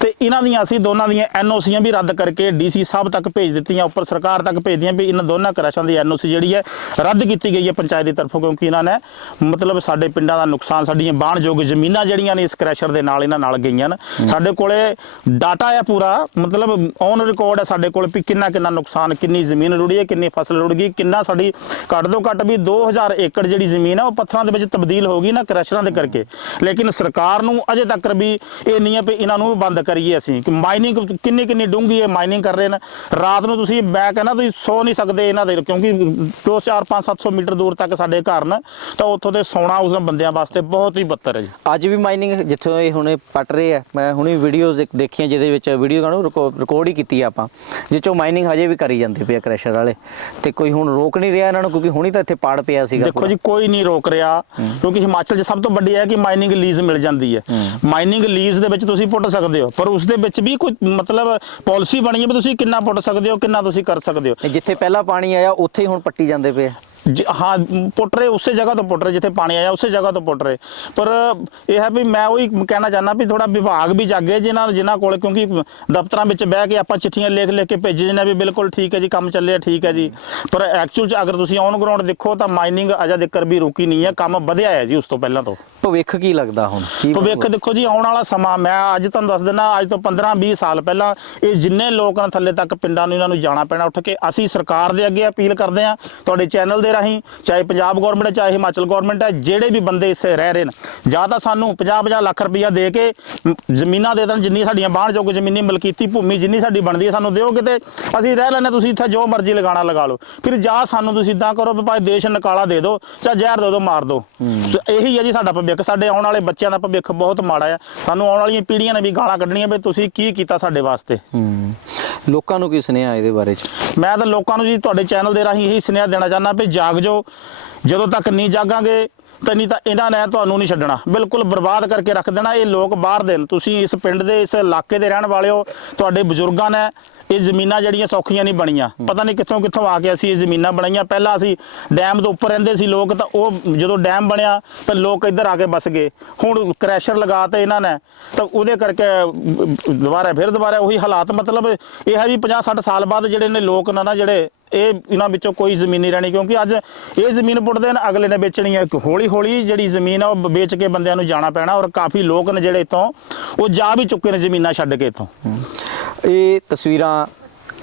ਤੇ ਇਹਨਾਂ ਦੀਆਂ ਅਸੀਂ ਦੋਨਾਂ ਦੀਆਂ ਐਨਓਸੀਆਂ ਵੀ ਰੱਦ ਕਰਕੇ ਡੀਸੀ ਸਾਹਿਬ ਤੱਕ ਭੇਜ ਦਿੱਤੀਆਂ, ਉੱਪਰ ਸਰਕਾਰ ਤੱਕ ਭੇਜਦੀਆਂ ਵੀ ਇਹਨਾਂ ਦੋਨਾਂ ਕ੍ਰੈਸ਼ਾਂ ਦੀ ਐਨਓਸੀ ਜਿਹੜੀ ਹੈ ਰੱਦ ਕੀਤੀ ਗਈ ਹੈ ਪੰਚਾਇਤ ਦੀ ਤਰਫੋਂ, ਕਿਉਂਕਿ ਇਹਨਾਂ ਨੇ ਮਤਲਬ ਸਾਡੇ ਪਿੰਡਾਂ ਦਾ ਨੁਕਸਾਨ, ਸਾਡੀਆਂ ਬਾਣਯੋਗ ਜ਼ਮੀਨਾਂ ਜਿਹੜੀਆਂ ਨੇ ਇਸ ਕ੍ਰੈਸ਼ਰ ਦੇ ਨਾਲ ਇਹਨਾਂ ਨਾਲ ਗਈਆਂ ਨੇ। ਸਾਡੇ ਕੋਲੇ ਡਾਟਾ ਹੈ ਪੂਰਾ, ਮਤਲਬ ਔਨ ਰਿਕਾਰਡ ਹੈ ਸਾਡੇ ਕੋਲ ਵੀ ਕਿੰਨਾ ਕਿੰਨਾ ਨੁਕਸਾਨ, ਕਿੰਨੀ ਜ਼ਮੀਨ ਰੁੜੀ ਹੈ, ਕਿੰਨੀ ਫਸਲ ਰੁੜ ਗਈ, ਕਿੰਨਾ ਸਾਡੀ ਘੱਟ ਤੋਂ ਘੱਟ ਵੀ 2000 ਏਕੜ ਜਿਹੜੀ ਜ਼ਮੀਨ ਹੈ ਉਹ ਪੱਥਰਾਂ ਦੇ ਵਿੱਚ ਤਬਦੀਲ ਹੋ ਗਈ ਨਾ ਕ੍ਰੈਸ਼ਰਾਂ ਦੇ ਕਰਕੇ। ਲੇਕਿਨ ਸਰਕਾਰ ਨੂੰ ਅਜੇ ਤੱਕ ਵੀ ਇਹ ਨਹੀਂ ਹੈ ਵੀ ਇਹਨਾਂ ਨੂੰ ਬੰਦ ਕਰੀਏ ਅਸੀਂ? ਕਿ ਮਾਈਨਿੰਗ ਕਿੰਨੀ ਕਿੰਨੀ ਡੂੰਗੀ ਇਹ ਮਾਈਨਿੰਗ ਕਰ ਰਹੇ ਨੇ। ਰਾਤ ਨੂੰ ਤੁਸੀਂ ਮੈਂ ਕਹਿੰਦਾ ਤੁਸੀਂ ਸੌ ਨਹੀਂ ਸਕਦੇ ਇਹਨਾਂ ਦੇ ਕਿਉਂਕਿ 2 4 5 700 ਮੀਟਰ ਦੂਰ ਤੱਕ ਸਾਡੇ ਘਰ ਨੇ। ਤਾਂ ਉੱਥੋਂ ਦੇ ਸੌਣਾ ਉਸ ਬੰਦਿਆਂ ਵਾਸਤੇ ਬਹੁਤ ਹੀ ਬੱਤਰ ਹੈ ਜੀ।
ਅੱਜ ਵੀ ਮਾਈਨਿੰਗ ਜਿੱਥੋਂ ਇਹ ਹੁਣੇ ਪਟ ਰਹੇ ਆ ਮੈਂ ਹੁਣੇ ਵੀਡੀਓਜ਼ ਦੇਖੀਆਂ ਜਿਹਦੇ ਵਿੱਚ ਵੀਡੀਓ ਕਾਨੂੰ ਰਿਕਾਰਡ ਹੀ ਕੀਤੀ ਆਪਾਂ। ਜਿੱਚੋਂ ਮਾਈਨਿੰਗ ਹਜੇ ਵੀ ਕਰੀ ਜਾਂਦੇ ਪਏ ਕ੍ਰੈਸ਼ਰ ਵਾਲੇ। ਤੇ ਕੋਈ ਹੁਣ ਰੋਕ ਨਹੀਂ ਰਿਹਾ ਇਹਨਾਂ ਨੂੰ ਕਿਉਂਕਿ ਹੁਣੀ ਤਾਂ ਇੱਥੇ ਪਾੜ ਪਿਆ ਸੀਗਾ
ਦੇਖੋ ਜੀ ਕੋਈ ਨਹੀਂ ਰੋਕ ਰਿਹਾ ਕਿਉਂਕਿ ਹਿਮਾਚਲ 'ਚ ਸਭ ਤੋਂ ਵੱਡੀ ਹੈ ਕਿ ਮਾਈਨਿੰਗ ਲੀਜ਼ ਮਿਲ ਜਾਂਦੀ ਹੈ। ਮਾਈਨਿੰਗ ਲੀਜ਼ ਦੇ ਵਿੱਚ ਤੁਸੀਂ ਪੁੱਟ ਸਕਦੇ ਹੋ। ਪਰ ਉਸ ਦੇ ਵਿੱਚ ਵੀ ਕੋਈ ਮਤਲਬ ਪਾਲਿਸੀ ਬਣੀ ਹੈ ਵੀ ਤੁਸੀਂ ਕਿੰਨਾ ਪੁੱਟ ਸਕਦੇ ਹੋ, ਕਿੰਨਾ ਤੁਸੀਂ ਕਰ ਸਕਦੇ ਹੋ
ਜਿੱਥੇ ਪਹਿਲਾਂ ਪਾਣੀ ਆਇਆ, ਉੱਥੇ ਹੀ ਹੁਣ ਪੱਟੀ ਜਾਂਦੇ ਪਏ ਆ।
ਜ- ਹਾਂ ਪੁੱਟ ਰਹੇ ਉਸੇ ਜਗ੍ਹਾ ਤੋਂ ਪੁੱਟ ਰਹੇ ਜਿੱਥੇ ਪਾਣੀ ਆਇਆ ਉਸੇ ਜਗ੍ਹਾ ਤੋਂ ਪੁੱਟ ਰਹੇ। ਪਰ ਇਹ ਹੈ ਵੀ ਮੈਂ ਉਹੀ ਕਹਿਣਾ ਚਾਹੁੰਦਾ ਵੀ ਥੋੜਾ ਵਿਭਾਗ ਵੀ ਜਾਗੇ ਜਿਨ੍ਹਾਂ ਜਿਨ੍ਹਾਂ ਕੋਲ ਕਿਉਂਕਿ ਦਫ਼ਤਰਾਂ ਵਿੱਚ ਬਹਿ ਕੇ ਆਪਾਂ ਚਿੱਠੀਆਂ ਲਿਖ ਲਿਖ ਕੇ ਭੇਜੀ ਜਾਂਦੇ ਹਾਂ ਵੀ ਬਿਲਕੁਲ ਠੀਕ ਹੈ ਜੀ ਕੰਮ ਚੱਲਿਆ ਠੀਕ ਹੈ ਜੀ। ਪਰ ਐਕਚੁਅਲ ਚ ਅਗਰ ਤੁਸੀਂ ਔਨ ਗਰਾਊਂਡ ਦੇਖੋ ਤਾਂ ਮਾਈਨਿੰਗ ਅਜਾ ਦਿੱਕਰ ਵੀ ਰੁਕੀ ਨਹੀਂ ਹੈ ਕੰਮ ਵਧਿਆ ਹੈ ਜੀ ਉਸ ਤੋਂ ਪਹਿਲਾਂ ਤੋਂ।
ਭਵਿੱਖ ਕੀ ਲੱਗਦਾ ਹੁਣ? ਕੀ
ਭਵਿੱਖ ਦੇਖੋ ਜੀ ਆਉਣ ਵਾਲਾ ਸਮਾਂ ਮੈਂ ਅੱਜ ਤੁਹਾਨੂੰ ਦੱਸ ਦਿੰਦਾ ਅੱਜ ਤੋਂ 15 20 ਸਾਲ ਪਹਿਲਾਂ ਇਹ ਜਿੰਨੇ ਲੋਕ ਨੇ ਥੱਲੇ ਤੱਕ ਪਿੰਡਾਂ ਨੂੰ ਇਹਨਾਂ ਨੂੰ ਜਾਣਾ ਪੈਣਾ ਉੱਠ ਕੇ ਅਸੀਂ ਸਰਕਾਰ ਦੇ ਅੱਗੇ ਅਪੀਲ ਕਰਦੇ ਹਾਂ ਤੁਹਾਡੇ ਚੈਨਲ ਦੇ ਰਾਹੀਂ ਚਾਹੇ ਪੰਜਾਬ ਗਵਰਨਮੈਂਟ ਹੈ ਚਾਹੇ ਹਿਮਾਚਲ ਗਵਰਨਮੈਂਟ ਹੈ ਜਿਹੜੇ ਵੀ ਬੰਦੇ ਇੱਥੇ ਰਹਿ ਰਹੇ ਨੇ ਜਾਂ ਤਾਂ ਸਾਨੂੰ 50 50 ਲੱਖ ਰੁਪਈਆ ਦੇ ਕੇ ਜ਼ਮੀਨਾਂ ਦੇ ਦੇਣ ਜਿੰਨੀ ਸਾਡੀਆਂ ਬਾਣਯੋਗ ਜ਼ਮੀਨੀ ਮਲਕੀਤੀ ਭੂਮੀ ਜਿੰਨੀ ਸਾਡੀ ਬਣਦੀ ਹੈ ਸਾਨੂੰ ਦਿਓ ਕਿਤੇ ਅਸੀਂ ਰਹਿ ਲੈਣੇ ਤੁਸੀਂ ਇੱਥੇ ਜੋ ਮਰਜ਼ੀ ਲਗਾਣਾ ਲਗਾ ਲਓ। ਫਿਰ ਜਾਂ ਸਾਨੂੰ ਤੁਸੀਂ ਇਦਾਂ ਕਰੋ ਵੀ ਭਾਈ ਦੇਸ਼ ਨਿਕਾਲਾ ਦੇ ਦਿਓ ਚਾਹੇ ਜ਼ਹਿਰ ਦੇ ਦਿਓ ਮਾਰ ਦਿਓ। ਸੋ ਇਹੀ ਹੈ ਜੀ ਸਾਡਾ ਭਵਿੱਖ ਸਾਡੇ ਆਉਣ ਵਾਲੇ ਬੱਚਿਆਂ ਦਾ ਭਵਿੱਖ ਬਹੁਤ ਮਾੜਾ ਹੈ। ਸਾਨੂੰ ਆਉਣ ਵਾਲੀਆਂ ਪੀੜ੍ਹੀਆਂ ਨੇ ਵੀ ਗਾਲਾਂ ਕੱਢਣੀਆਂ ਵੀ ਤੁਸੀਂ ਕੀ ਕੀਤਾ ਸਾਡੇ ਵਾਸਤੇ।
ਲੋਕਾਂ ਨੂੰ ਕੀ ਸੁਨੇਹਾ ਇਹਦੇ ਬਾਰੇ ਚ?
ਮੈਂ ਤਾਂ ਲੋਕਾਂ ਨੂੰ ਜੀ ਤੁਹਾਡੇ ਚੈਨਲ ਦੇ ਰਾਹੀਂ ਇਹੀ ਸੁਨੇਹਾ ਦੇਣਾ ਚਾਹੁੰਦਾ ਵੀ ਜਾਗ ਜੋ ਜਦੋਂ ਤੱਕ ਨਹੀਂ ਜਾਗਾਂਗੇ, ਤਾਂ ਨਹੀਂ ਤਾਂ ਇਹਨਾਂ ਨੇ ਤੁਹਾਨੂੰ ਨਹੀਂ ਛੱਡਣਾ। ਬਿਲਕੁਲ ਬਰਬਾਦ ਕਰਕੇ ਰੱਖ ਦੇਣਾ ਇਹ ਲੋਕ ਬਾਹਰ ਦੇ ਨੇ। ਤੁਸੀਂ ਇਸ ਪਿੰਡ ਦੇ, ਇਸ ਇਲਾਕੇ ਦੇ ਰਹਿਣ ਵਾਲੇ ਹੋ, ਤੁਹਾਡੇ ਬਜ਼ੁਰਗਾਂ ਨੇ ਇਹ ਜ਼ਮੀਨਾਂ ਜਿਹੜੀਆਂ ਸੌਖੀਆਂ ਨਹੀਂ ਬਣੀਆਂ। ਪਤਾ ਨਹੀਂ ਕਿੱਥੋਂ ਕਿੱਥੋਂ ਆ ਕੇ ਅਸੀਂ ਇਹ ਜ਼ਮੀਨਾਂ ਬਣਾਈਆਂ। ਪਹਿਲਾਂ ਅਸੀਂ ਡੈਮ ਦੇ ਉੱਪਰ ਰਹਿੰਦੇ ਸੀ ਲੋਕ ਤਾਂ ਉਹ ਜਦੋਂ ਡੈਮ ਬਣਿਆ ਤਾਂ ਲੋਕ ਇੱਧਰ ਆ ਕੇ ਬਸ ਗਏ। ਹੁਣ ਕ੍ਰੈਸ਼ਰ ਲਗਾਤੇ ਇਹਨਾਂ ਨੇ ਤਾਂ ਉਹਦੇ ਕਰਕੇ ਦੁਬਾਰਾ ਫਿਰ ਦੁਬਾਰਾ ਉਹੀ ਹਾਲਾਤ ਮਤਲਬ ਇਹ ਹੈ ਵੀ 50 60 ਸਾਲ ਬਾਅਦ ਜਿਹੜੇ ਨੇ ਲੋਕ ਨੇ ਨਾ ਜਿਹੜੇ ਇਹ ਇਹਨਾਂ ਵਿੱਚੋਂ ਕੋਈ ਜ਼ਮੀਨ ਨਹੀਂ ਰਹਿਣੀ ਕਿਉਂਕਿ ਅੱਜ ਇਹ ਜ਼ਮੀਨ ਪੁੱਟਦੇ ਨੇ ਅਗਲੇ ਨੇ ਵੇਚਣੀ ਹੈ। ਹੌਲੀ ਹੌਲੀ ਜਿਹੜੀ ਜ਼ਮੀਨ ਆ ਉਹ ਵੇਚ ਕੇ ਬੰਦਿਆਂ ਨੂੰ ਜਾਣਾ ਪੈਣਾ ਔਰ ਕਾਫੀ ਲੋਕ ਨੇ ਜਿਹੜੇ ਇੱਥੋਂ ਉਹ ਜਾ ਵੀ ਚੁੱਕੇ ਨੇ ਜ਼ਮੀਨਾਂ ਛੱਡ ਕੇ ਇੱਥੋਂ।
ਇਹ ਤਸਵੀਰਾਂ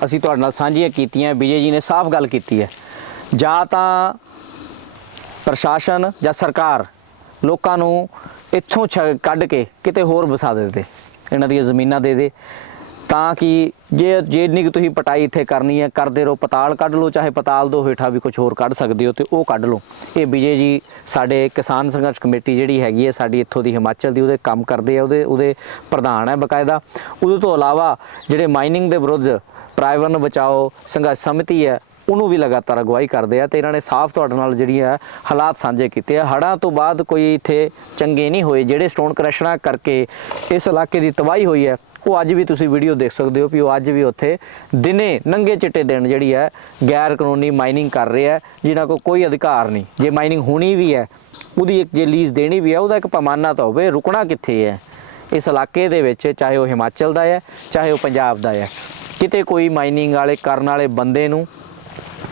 ਅਸੀਂ ਤੁਹਾਡੇ ਨਾਲ ਸਾਂਝੀਆਂ ਕੀਤੀਆਂ, ਵਿਜੇ ਜੀ ਨੇ ਸਾਫ਼ ਗੱਲ ਕੀਤੀ ਹੈ। ਜਾਂ ਤਾਂ ਪ੍ਰਸ਼ਾਸਨ ਜਾਂ ਸਰਕਾਰ ਲੋਕਾਂ ਨੂੰ ਇੱਥੋਂ ਛ- ਕੱਢ ਕੇ ਕਿਤੇ ਹੋਰ ਵਸਾ ਦਿੰਦੇ ਇਹਨਾਂ ਦੀਆਂ ਜ਼ਮੀਨਾਂ ਦੇ ਦੇ। ਤਾਂ ਕਿ ਜੇ ਜੇ ਨਹੀਂ ਤੁਸੀਂ ਪਟਾਈ ਇੱਥੇ ਕਰਨੀ ਹੈ, ਕਰਦੇ ਰਹੋ, ਪਤਾਲ ਕੱਢ ਲਓ, ਚਾਹੇ ਪਤਾਲ ਦੋ ਹੇਠਾਂ ਵੀ ਕੁਝ ਹੋਰ ਕੱਢ ਸਕਦੇ ਹੋ ਤੇ ਉਹ ਕੱਢ ਲਓ। ਇਹ ਵਿਜੇ ਜੀ ਸਾਡੇ ਕਿਸਾਨ ਸੰਘਰਸ਼ ਕਮੇਟੀ ਜਿਹੜੀ ਹੈਗੀ ਹੈ, ਸਾਡੀ ਇੱਥੋਂ ਦੀ ਹਿਮਾਚਲ ਦੀ ਉਹਦੇ ਕੰਮ ਕਰਦੇ ਆ, ਉਹਦੇ ਉਹਦੇ ਪ੍ਰਧਾਨ ਹੈ ਬਕਾਇਦਾ। ਉਹਦੇ ਤੋਂ ਇਲਾਵਾ ਜਿਹੜੇ ਮਾਈਨਿੰਗ ਦੇ ਵਿਰੁੱਧ ਪ੍ਰਾਈਵੇਟ ਬਚਾਓ ਸੰਘਰਸ਼ ਸਮਿਤੀ ਹੈ, ਉਹਨੂੰ ਵੀ ਲਗਾਤਾਰ ਅਗਵਾਈ ਕਰਦੇ ਆ ਤੇ ਇਹਨਾਂ ਨੇ ਸਾਫ਼ ਤੁਹਾਡੇ ਨਾਲ ਜਿਹੜੀਆਂ ਹਾਲਾਤ ਸਾਂਝੇ ਕੀਤੇ ਆ। ਹੜ੍ਹਾਂ ਤੋਂ ਬਾਅਦ ਕੋਈ ਇੱਥੇ ਚੰਗੇ ਨਹੀਂ ਹੋਏ, ਜਿਹੜੇ ਸਟੋਨ ਕ੍ਰਸ਼ਰਾਂ ਕਰਕੇ ਇਸ ਇਲਾਕੇ ਦੀ ਤਬਾਹੀ ਹੋਈ ਹੈ ਉਹ ਅੱਜ ਵੀ ਤੁਸੀਂ ਵੀਡੀਓ ਦੇਖ ਸਕਦੇ ਹੋ ਵੀ ਉਹ ਅੱਜ ਵੀ ਉੱਥੇ ਦਿਨੇ ਨੰਗੇ ਚਿੱਟੇ ਦਿਨ ਜਿਹੜੀ ਹੈ ਗੈਰ ਕਾਨੂੰਨੀ ਮਾਈਨਿੰਗ ਕਰ ਰਹੇ ਹੈ, ਜਿਨ੍ਹਾਂ ਕੋਲ ਕੋਈ ਅਧਿਕਾਰ ਨਹੀਂ। ਜੇ ਮਾਈਨਿੰਗ ਹੋਣੀ ਵੀ ਹੈ, ਉਹਦੀ ਇੱਕ ਜੇ ਲੀਜ਼ ਦੇਣੀ ਵੀ ਹੈ, ਉਹਦਾ ਇੱਕ ਪੈਮਾਨਾ ਤਾਂ ਹੋਵੇ, ਰੁਕਣਾ ਕਿੱਥੇ ਹੈ? ਇਸ ਇਲਾਕੇ ਦੇ ਵਿੱਚ ਚਾਹੇ ਉਹ ਹਿਮਾਚਲ ਦਾ ਹੈ, ਚਾਹੇ ਉਹ ਪੰਜਾਬ ਦਾ ਹੈ। ਕਿਤੇ ਕੋਈ ਮਾਈਨਿੰਗ ਵਾਲੇ ਕਰਨ ਵਾਲੇ ਬੰਦੇ ਨੂੰ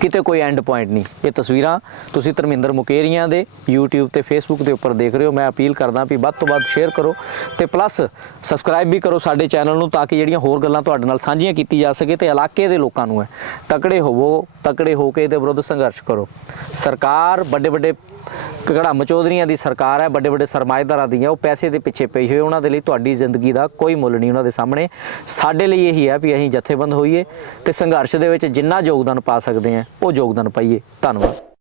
ਕਿਤੇ ਕੋਈ ਐਂਡ ਪੁਆਇੰਟ ਨਹੀਂ। ਇਹ ਤਸਵੀਰਾਂ ਤੁਸੀਂ ਧਰਮਿੰਦਰ ਮੁਕੇਰੀਆਂ ਦੇ YouTube ਤੇ Facebook ਦੇ ਉੱਪਰ ਦੇਖ ਰਹੇ ਹੋ। ਮੈਂ ਅਪੀਲ ਕਰਦਾ ਵੀ ਵੱਧ ਤੋਂ ਵੱਧ ਸ਼ੇਅਰ ਕਰੋ ਤੇ ਪਲੱਸ ਸਬਸਕ੍ਰਾਈਬ ਵੀ ਕਰੋ ਸਾਡੇ ਚੈਨਲ ਨੂੰ ਤਾਂ ਕਿ ਜਿਹੜੀਆਂ ਹੋਰ ਗੱਲਾਂ ਤੁਹਾਡੇ ਨਾਲ ਸਾਂਝੀਆਂ ਕੀਤੀ ਜਾ ਸਕੇ ਤੇ ਇਲਾਕੇ ਦੇ ਲੋਕਾਂ ਨੂੰ ਹੈ। ਤਕੜੇ ਹੋਵੋ, ਤਕੜੇ ਹੋ ਕੇ ਇਹਦੇ ਵਿਰੁੱਧ ਸੰਘਰਸ਼ ਕਰੋ। ਸਰਕਾਰ ਵੱਡੇ ਵੱਡੇ ਘੜਾ ਚੌਧਰੀਆਂ ਦੀ ਸਰਕਾਰ ਹੈ, ਵੱਡੇ ਵੱਡੇ ਸਰਮਾਏਦਾਰਾਂ ਦੀਆਂ, ਉਹ ਪੈਸੇ ਦੇ ਪਿੱਛੇ ਪਈ ਹੋਏ, ਉਹਨਾਂ ਦੇ ਲਈ ਤੁਹਾਡੀ ਜ਼ਿੰਦਗੀ ਦਾ ਕੋਈ ਮੁੱਲ ਨਹੀਂ ਉਹਨਾਂ ਦੇ ਸਾਹਮਣੇ। ਸਾਡੇ ਲਈ ਇਹੀ ਹੈ ਵੀ ਅਸੀਂ ਜਥੇਬੰਦ ਹੋਈਏ ਤੇ ਸੰਘਰਸ਼ ਦੇ ਵਿੱਚ ਜਿੰਨਾ ਯੋਗਦਾਨ ਪਾ ਸਕਦੇ ਹਾਂ, ਉਹ ਯੋਗਦਾਨ ਪਾਈਏ। ਧੰਨਵਾਦ।